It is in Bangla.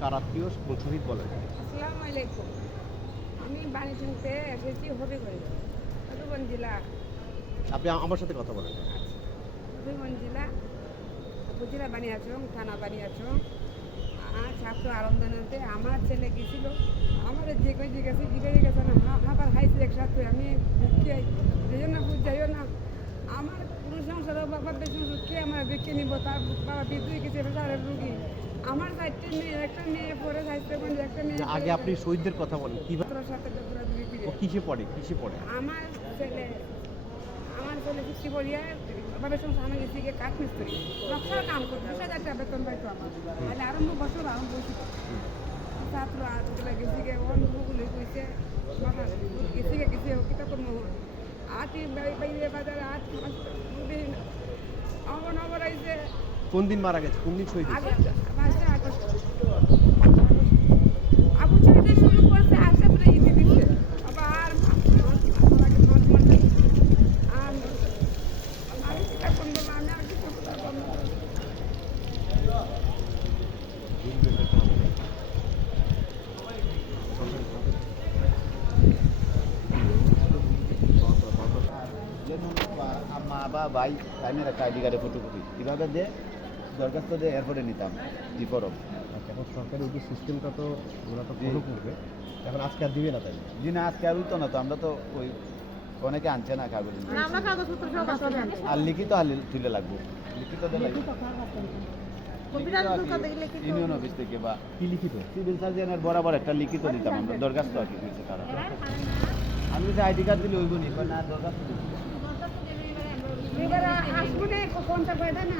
কার আত্মীয় শহীদ বলেন। আসসালামু আলাইকুম। আমি বাণীশুনতে এসেছি হবিগঞ্জ, হবিগঞ্জ জেলা। আপনি আমার সাথে কথা বলেন। হবিগঞ্জ জেলা, উপজেলা বানিয়াচং, থানা বানিয়াচং। ছাত্র আন্দোলনতে আমার ছেলে গেছিল, আমার যে কই জিজ্ঞাসা না আমার হাইছে একসাথে আমি যেও না যাইও না। আমার পুরুষ সংসার বাবা বেশি কে আমার দেখে নিব, তার বাবা বিদ্যুৎ গেছে ফেসারের রুগী। আমার চারটে মেয়ে, একটা মেয়ে পরে স্বাস্থ্যগঞ্জ, একটা মেয়ে আগে আপনি শহীদদের কথা বলেন, কিভাবে সাথে ও কিসে পড়ে? আমার ছেলে 50 পড়িয়া বাবার সঙ্গে আমি গেছি গিয়ে কাঠ মিস্ত্রি নকশার কাম করি, 20,000 টাকা বেতন পাইতো আমার। তাহলে আরম্ভ বছর আরম্ভ হয়েছিল ছাত্র আজগুলো গেছি গিয়ে অন্ধগুলো কইছে বাবা গেছি কিতা করবো আটি বাইরে বাজারে অবর আইছে। কোন দিন মারা গেছে, কোন দিন শহীদ হয়েছে? আগস্ট আবু চরিতে শুরু করছে আসে পরে ইতি দিচ্ছে আবার মা বা ভাই তাইনের একটা আইডি কার্ডের ফটোকপি কীভাবে দিয়ে দরখাস্ত দিয়ে এয়ারপোর্টে নিতাম ই ফরম। আচ্ছা, এখন সরকারি ওই যে সিস্টেমটা তো ওরা তো ফলো করবে, এখন আজকে আর দিবে না তাই? জি না, আজকে আর উঠতো না তো, আমরা তো ওই অনেকে আনছে না কাগজ, আর লিখিত তুলে লাগবে, লিখিত ইউনিয়ন অফিস থেকে বা কি লিখিত? সিভিল সার্জনের বরাবর একটা লিখিত দিতাম আমরা, দরখাস্ত আর কি হয়েছে তারা। আমি যদি আইডি কার্ড দিলে ওইব নি না, দরখাস্ত দিচ্ছি। এবার আসবো না কোনটা কয়টা না